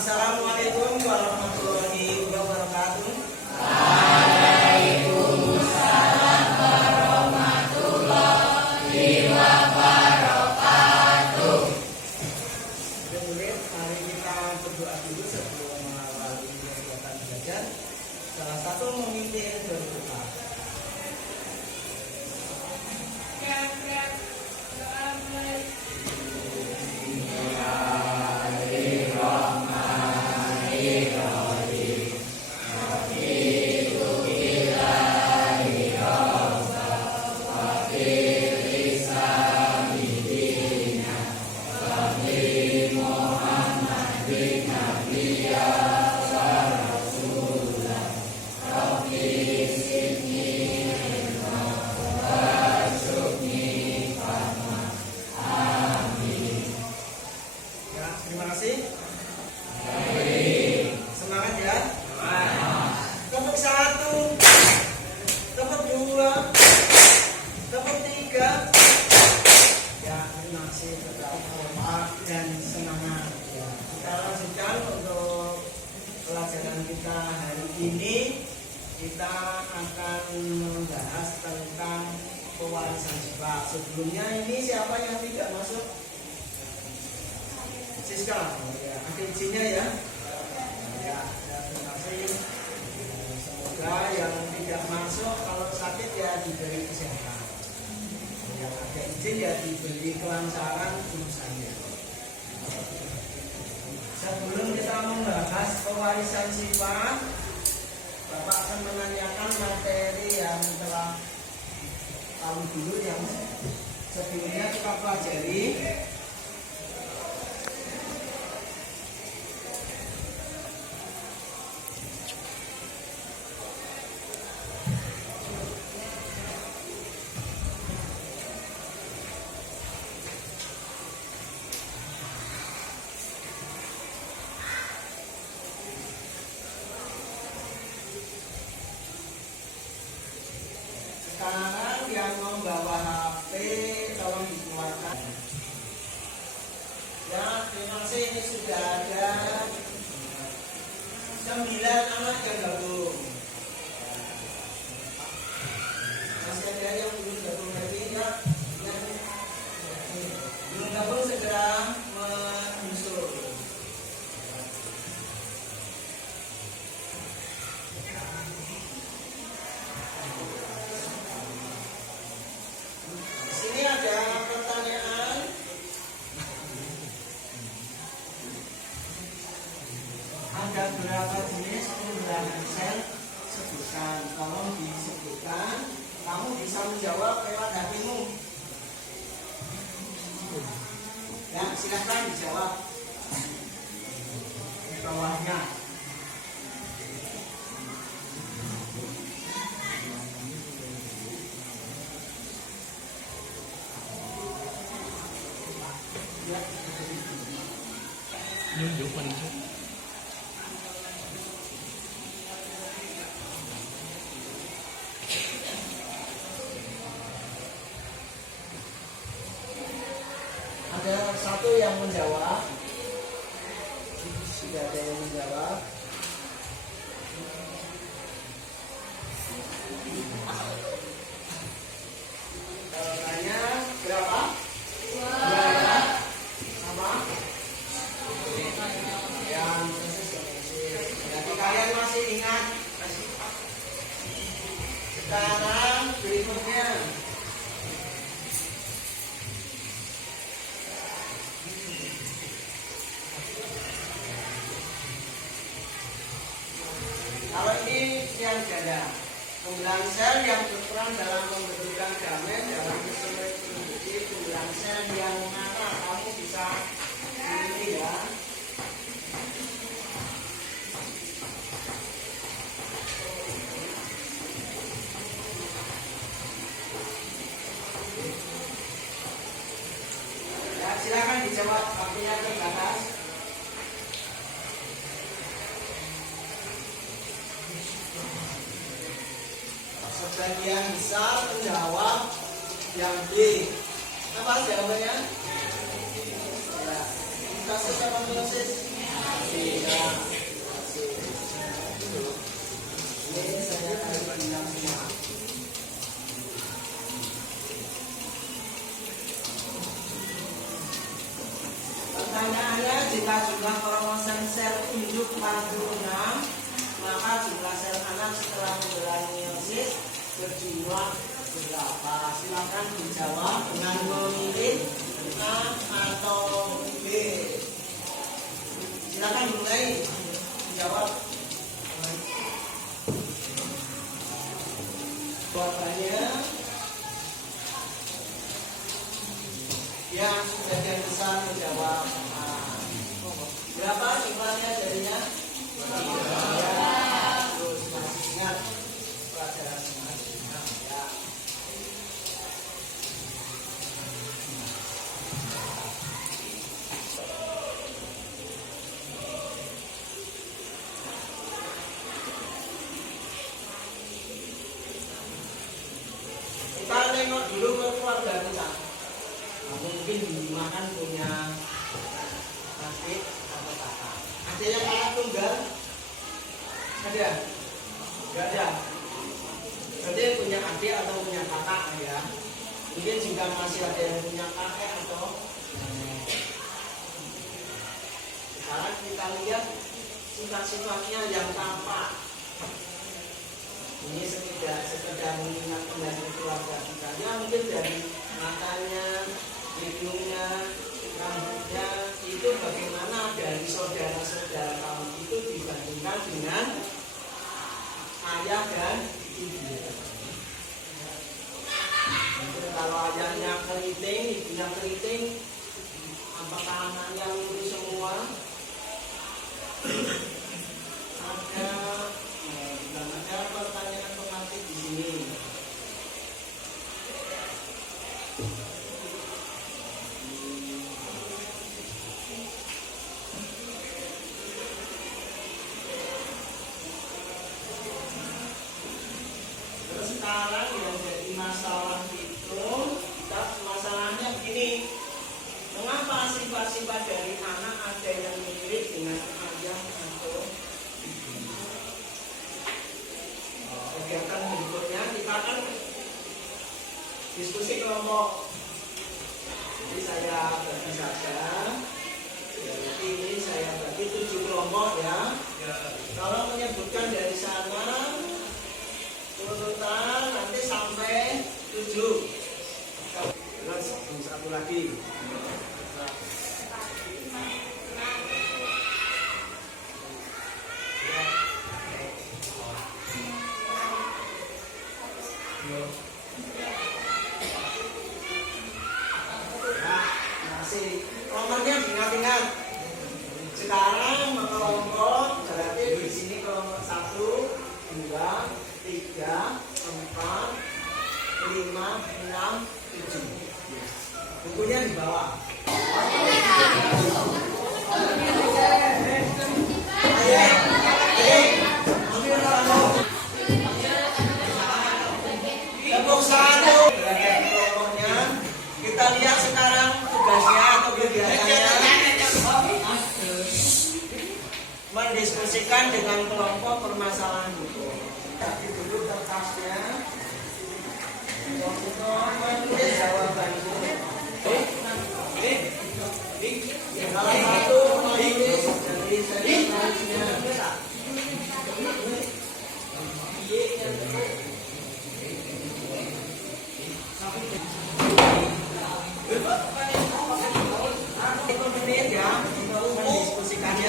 Assalamualaikum warahmatullahi wabarakatuh. Waalaikumsalam warahmatullahi wabarakatuh. Kemudian mari kita berdoa dulu sebelum mengawali kegiatan belajar. Salah satu memimpin berdoa. Terima kasih. Semangat ya. Tepuk 1, tepuk 2, tepuk 3. Ya, terima kasih tetap kompak dan semangat. Ya, kita lanjutkan untuk pelajaran kita hari ini. Kita akan membahas tentang pewarisan sifat. Sebelumnya ini siapa yang tidak masuk? Siska, ya, ada izinnya ya. Ya, terima kasih. Semoga yang tidak masuk kalau sakit ya diberi kesehatan. Yang ada izin ya diberi kelancaran urusannya. Sebelum kita membahas pewarisan sifat, Bapak akan menanyakan materi yang telah tahu dulu yang sebelumnya kita pelajari. Sekarang yang membawa HP tolong dikeluarkan. Ya, terima kasih. Ini sudah ada 9 anak yang gabung. Masih ada yang belum gabung lagi ya? Yang belum gabung segera menyusul. Sini ada pertanyaan. Ada berapa jenis penggunaan sel? Sebutkan, tolong disebutkan. Kamu bisa menjawab lewat hatimu. Ya, silahkan dijawab di bawahnya. Nunjuk manusia. Ada satu yang menjawab. Sudah ada yang menjawab. Tanya berapa? 2 ya? Sama? Yang jadi kalian masih ingat? Sekarang berikutnya. Kalau ini yang ganda, pengumpulan sel yang berperan dalam pembentukan gamet dalam reproduksi, pengumpulan sel yang mana kamu bisa pilih ya. Ya, silakan dijawab, waktunya terbatas. Sebagian besar menjawab yang B. Apa jawabannya? Ya. Kita siapa menulis? Iya. Ini saya akan bilang semua. Pertanyaannya, jika jumlah kromosom sel induk 46, maka jumlah sel anak setelah menjalani meiosis berjumlah berapa? Silakan dijawab dengan memilih A atau B. Silakan dimulai jawab. Jawabannya yang sebagian besar menjawab A. Berapa jumlahnya jadinya? 3. Terus masih ingat pelajaran selanjutnya ya. Kita nengok dulu ke keluarga kita. Mungkin di rumah kan punya adik atau kakak. Ada yang kakak tunggal? Ada? Gak ada. Berarti punya adik atau punya kakak ya. Mungkin juga masih ada yang punya kakek atau nenek. Sekarang kita lihat sifat-sifatnya yang tampak. Ini sekedar mengingat kembali keluarga kita. Ya mungkin dari matanya, hidungnya, rambutnya itu bagaimana dari saudara-saudara kamu itu dibandingkan dengan ayah dan ibu. Mungkin kalau ayahnya keriting, ibunya keriting, apakah anaknya lurus semua? Ada pertanyaan pematik di sini. Terus sekarang yang jadi masalah itu, masalahnya begini. Mengapa sifat-sifat dari anak ada yang mirip dengan ayah atau ibu? Kegiatan berikutnya kita akan diskusi kelompok. Jadi saya bagi saja. Jadi ini saya bagi 7 kelompok ya. Kalau menyebutkan dari sana urutan nanti sampai 7. Terus satu lagi. Nomornya diingat-ingat. Sekarang mengelompok berarti di sini kelompok 1, 2, 3, 4, 5, 6, 7. Bukunya di bawah. Kelompok 1 berada di kelompoknya. Kita lihat sekarang tugasnya atau kegiatannya mendiskusikan dengan kelompok permasalahan hukum. Tapi dulu kertasnya untuk menulis jawaban itu. Salah satu menulis dari selanjutnya. Menit ya untuk mendiskusikannya,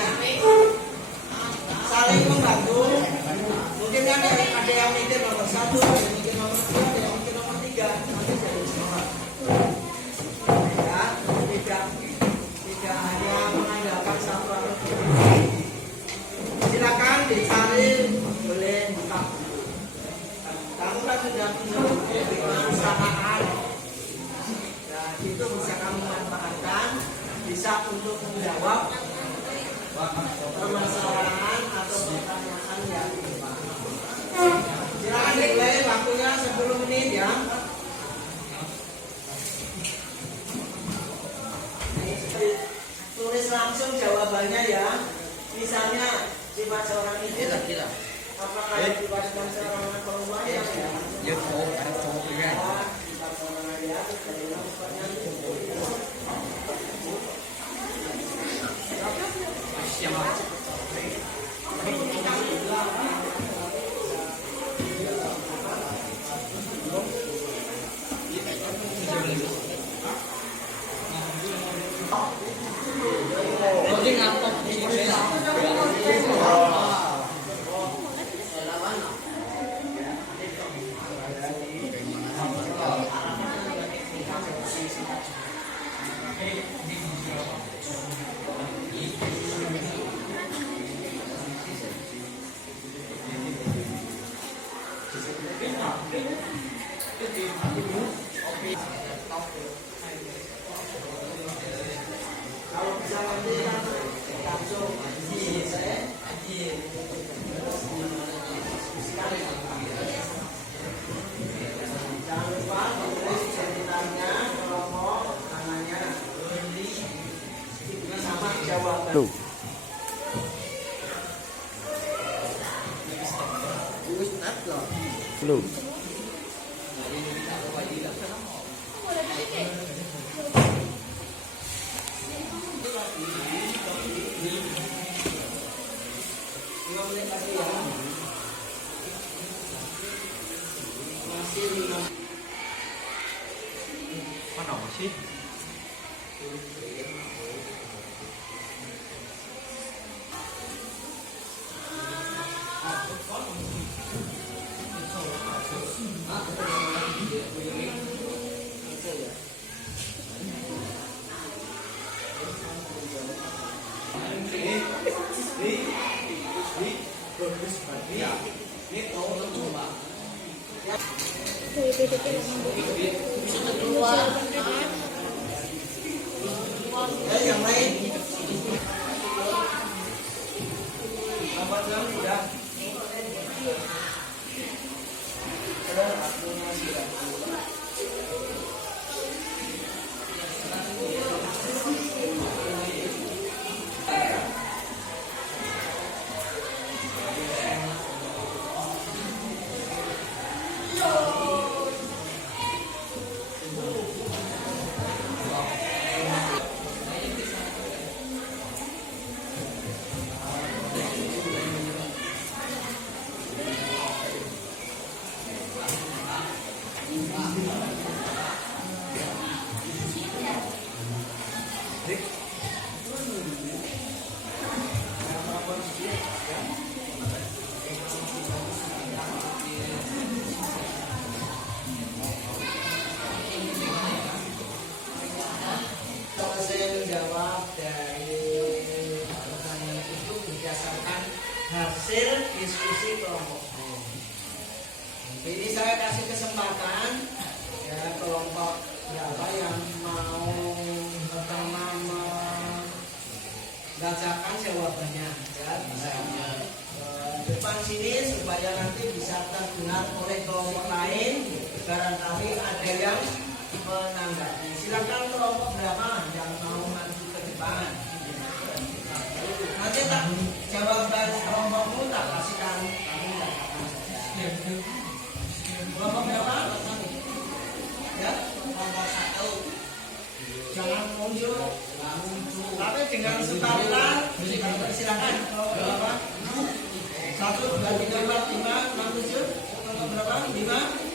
saling membantu. Mungkin kan ada yang mikir nomor 1, ada yang mikir nomor 2, ada yang mikir nomor 3. Nanti jadi semua ya, tidak hanya mengandalkan satu atau dua. Silakan dicari, boleh buka. Kamu kan sudah punya perusahaan. Itu bisa kamu manfaatkan, bisa untuk menjawab permasalahan atau pertanyaan yang silakan dimulai, waktunya 10 menit ya. Tulis langsung jawabannya ya. Misalnya sifat seorang istri, Kita. apakah dibebaskan seorang perempuan yang Ya cowok, ada cowok juga. sifat seorang ayah, bagaimana sifatnya itu? Jadi ngapok di bela. Kalau bisa nanti langsung saya jangan lupa tulis ceritanya, kelompok namanya, sama jawaban. Lu. Lima menit lagi ya. Masih 5 menit. Mana sih? Yang lain. Apa bilang sudah? Sudah, aku masih ada. Kalau saya menjawab dari pertanyaan itu berdasarkan hasil diskusi kelompok. Ini saya kasih kesempatan ya kelompok berapa yang mau pertama membacakan jawabannya ya bisa depan sini supaya nanti bisa terdengar oleh kelompok lain, barangkali ada yang menanggapi. Silakan kelompok berapa yang mau maju ke depan. Nanti tak jawaban kelompokmu tak kasihkan kamu katakan. Kelompok berapa? Ya, kelompok 1. Jangan muncul. Tapi dengan sukarela silakan. Kelompok berapa? 1, 2, 3, 4, 5, 6, 7. Kelompok berapa? 5.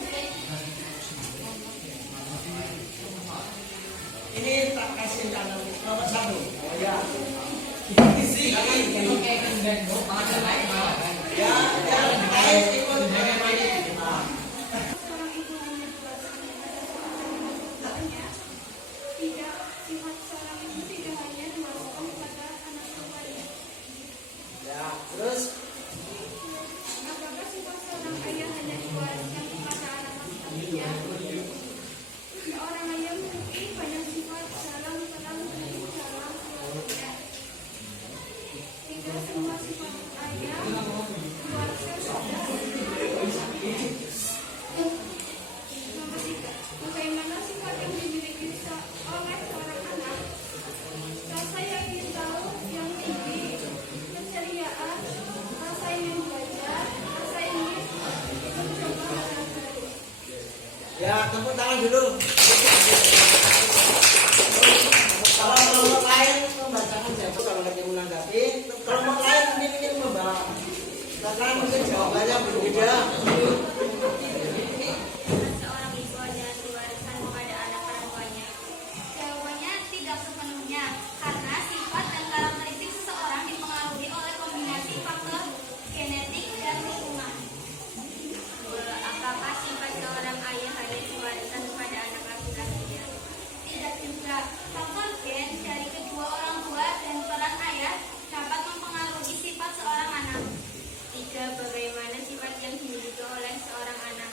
Ini tak kasih kanan nomor 1. Oh ya. Isi. Ya, yang lain ikut menemani. Ya, terus Apakah sifat seorang ayah hanya diwariskan kepada anak-anaknya? Seorang ayah memiliki banyak sifat dalam keluarga. Tidak semua sifat ayah diwariskan kepada tangan dulu. Kalau kelompok lain membacakan jawab kalau lagi menanggapi, kelompok lain mungkin membawa. Karena mungkin jawabannya berbeda. Seorang ibu ada diwariskan kepada anak orang tuanya. Jawabannya tidak sepenuhnya, karena sifat dan karakteristik seseorang dipengaruhi oleh kombinasi faktor genetik dan lingkungan. Apakah sifat seorang ayah hanya diwariskan kepada anak laki-lakinya? Tidak juga. Faktor gen dari kedua orang tua dan peran ayah dapat mempengaruhi sifat seorang anak. 3. Bagaimana sifat yang dimiliki oleh seorang anak?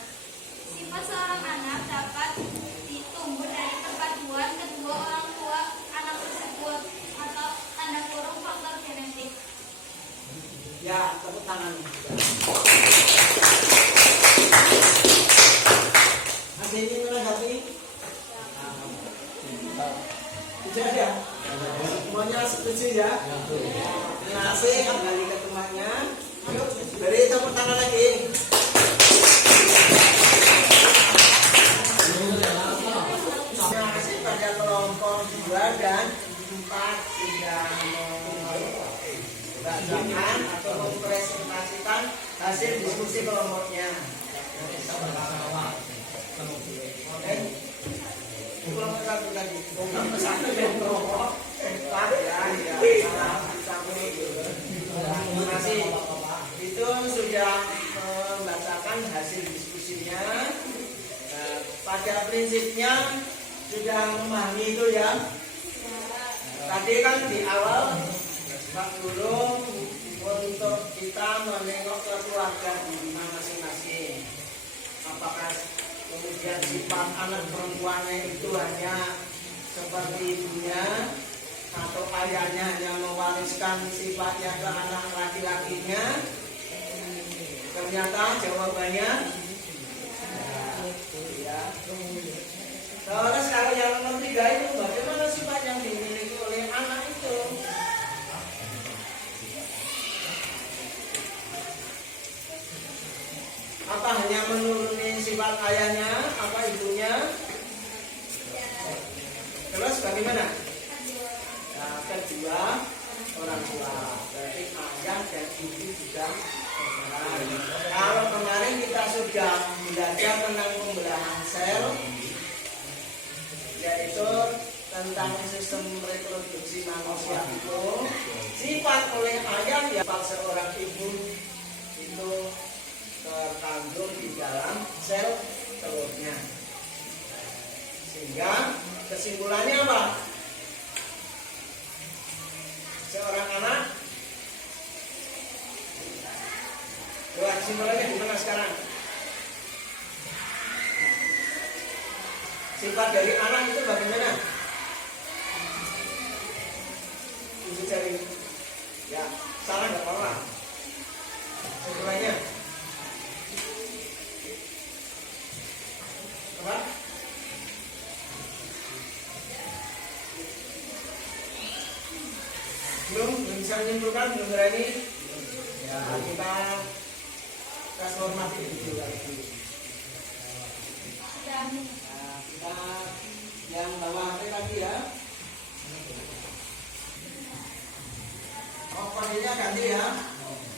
Sifat seorang anak dapat ditumbuh dari perpaduan kedua orang tua anak tersebut atau tanda kurung faktor genetik. Ya, tepuk tangan. Ada ini menanggapi? Tidak ya? Semuanya setuju ya? Terima kasih, kembali ke tempatnya. Ayo, beri tepuk tangan lagi. Terima kasih pada kelompok 2 dan 4 sudah membacakan atau mempresentasikan hasil diskusi kelompoknya. Oke. Kelompok 1 tadi. Kelompok 1 dan kelompok 4 ya. Terima kasih. Itu sudah membacakan hasil diskusinya. Pada prinsipnya sudah memahami itu ya. Tadi kan di awal Pak Guru untuk kita menengok ke keluarga di rumah masing-masing. Apakah kemudian sifat anak perempuannya itu hanya seperti ibunya atau ayahnya hanya mewariskan sifatnya ke anak laki-lakinya? Ternyata jawabannya ya. Terus kalau yang nomor 3 itu bagaimana sifat yang dimiliki oleh anak itu? Apa hanya menuruni sifat ayahnya, apa ibunya? Terus bagaimana? Nah, kedua orang tua, berarti ayah dan ibu juga. Kalau kemarin kita sudah belajar tentang pembelahan sel, yaitu tentang sistem reproduksi manusia itu, sifat oleh ayah ya seorang ibu itu terkandung di dalam sel telurnya. Sehingga kesimpulannya apa? Seorang anak, coba kesimpulannya gimana sekarang? Sifat dari anak itu bagaimana? Tunjuk jari. Ya, salah nggak apa-apa. Kesimpulannya apa? Belum bisa menyimpulkan, belum berani. Ya, kita tes normatif dulu kali ini. Nah, kita yang bawah HP tadi ya. Oh, kodenya ganti ya.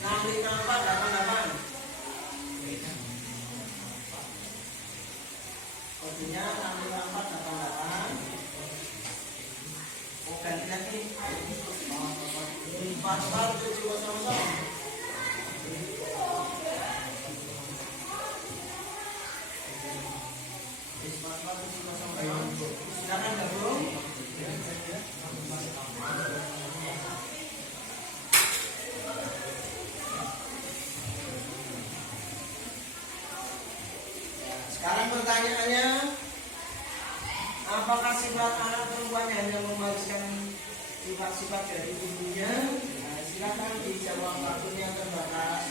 65488. Kodenya 65488. Oh, ganti lagi. 44700. Silakan gabung. Sekarang pertanyaannya, apakah sifat anak perempuan hanya mewariskan sifat-sifat dari ibunya? Nah, silakan dijawab, waktunya terbatas.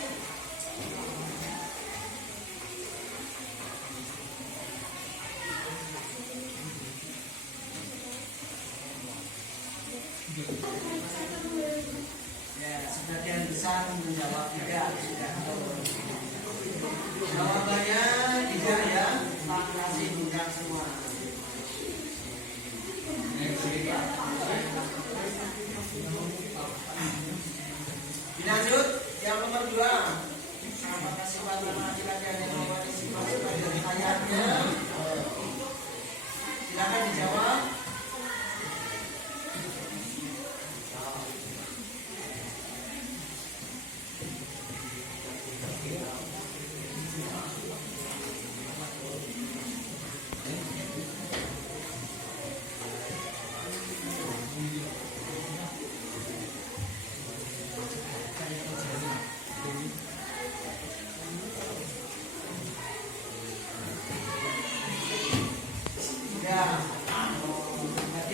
Ya, sebagian besar menjawab tidak, sudah. Jawabannya tidak ya, tak kasih bukan semua.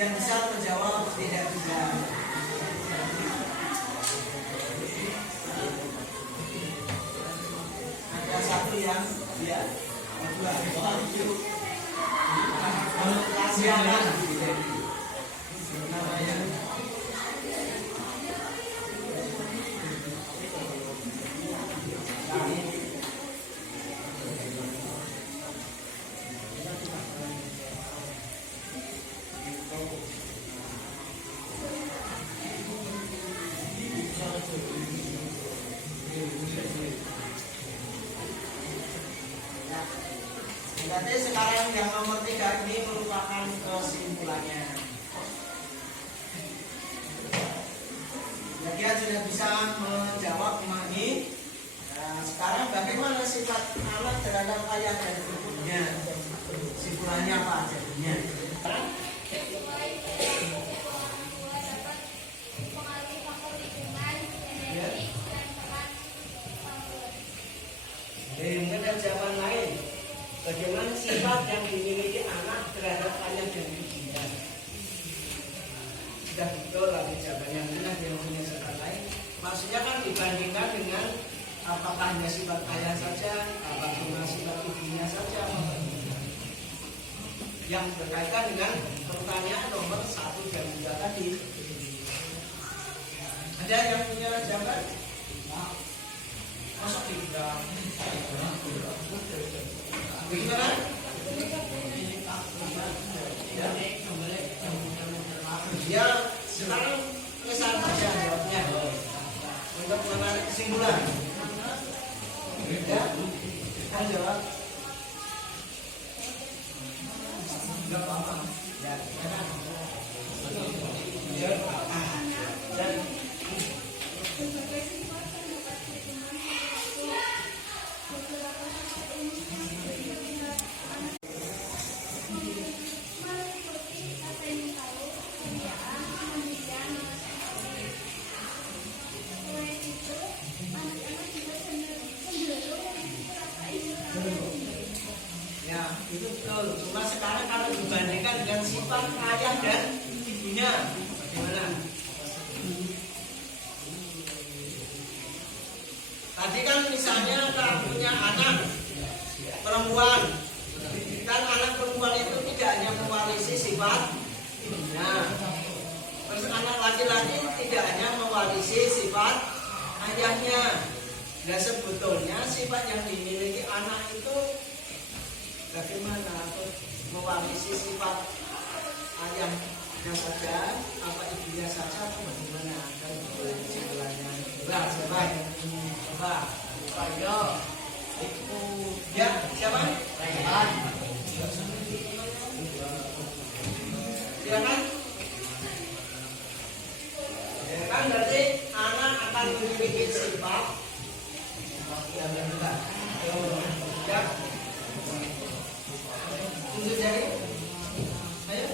Yang bisa menjawab tidak bisa. Ada satu yang ya, dua. Kasihan namanya. Berarti sekarang yang nomor 3 ini merupakan kesimpulannya. Ya, dia sudah bisa menjawab memahami. Nah, sekarang bagaimana sifat anak terhadap ayah dan ibunya? Kesimpulannya apa jadinya? Dengan jawaban lain, bagaimana sifat yang dimiliki anak terhadap ayah dan ibunya? Sudah betul lagi jawabannya, mana yang punya sifat lain? Maksudnya kan dibandingkan dengan apakah hanya sifat ayah saja, apakah sifat ibunya saja, yang berkaitan dengan pertanyaan nomor 1 dan 2 tadi. Ada yang punya jawaban? Masuk tidak? Bagaimana? Ya, sekarang kesan saja jawabnya untuk menarik kesimpulan. Ya, kan jawab. Enggak apa-apa. Ya, ya. Dan ya, itu betul. Cuma sekarang kalau dibandingkan dengan sifat ayah dan ibunya, bagaimana? Tadi kan misalnya kalau punya anak perempuan, kan anak perempuan itu tidak hanya mewarisi sifat ibunya. Terus anak laki-laki tidak hanya mewarisi sifat ayahnya. Nah, sebetulnya sifat yang dimiliki anak itu bagaimana? Mewarisi sifat ayahnya saja, apa ibunya saja, atau bagaimana? Dan kesimpulannya, coba. Ayo, ya, siapa? Silakan. Ya kan berarti anak akan memiliki sifat yang berbeda. Ya. Tunjuk jari. Ayo.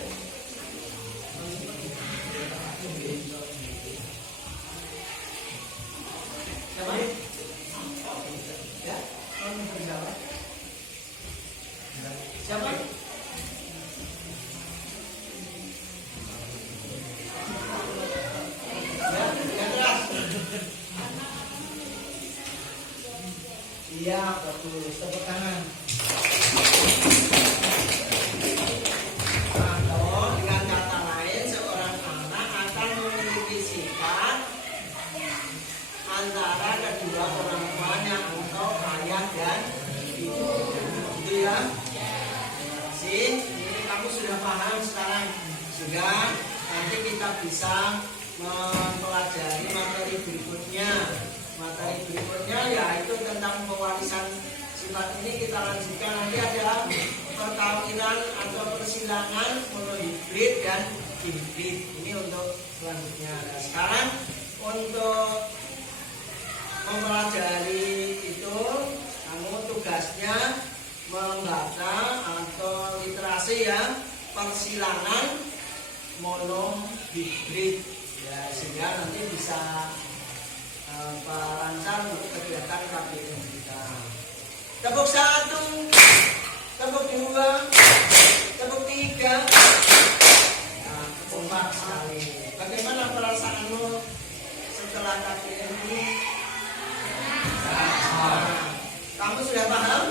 Siapa? Ya, kamu berjawab. Siapa? Ya, yang keras. Iya, betul. Tepuk tangan. Atau dengan kata lain, seorang anak akan memiliki sifat antara kedua orang tuanya atau ayah dan ibu. Gitu ya. Sih, ini kamu sudah paham sekarang. Sudah, nanti kita bisa mempelajari materi berikutnya. Materi berikutnya yaitu tentang pewarisan sifat ini kita lanjutkan. Nanti ada perkawinan atau persilangan monohibrid dan hibrid. Ini untuk selanjutnya. Nah, sekarang untuk mempelajari itu, kamu tugasnya membaca atau literasi ya, persilangan monohibrid ya, sehingga nanti bisa merancang untuk kegiatan KPM kita. Tepuk 1, tepuk 2, tepuk 3. Nah, KPM ini? Nah, kamu sudah paham?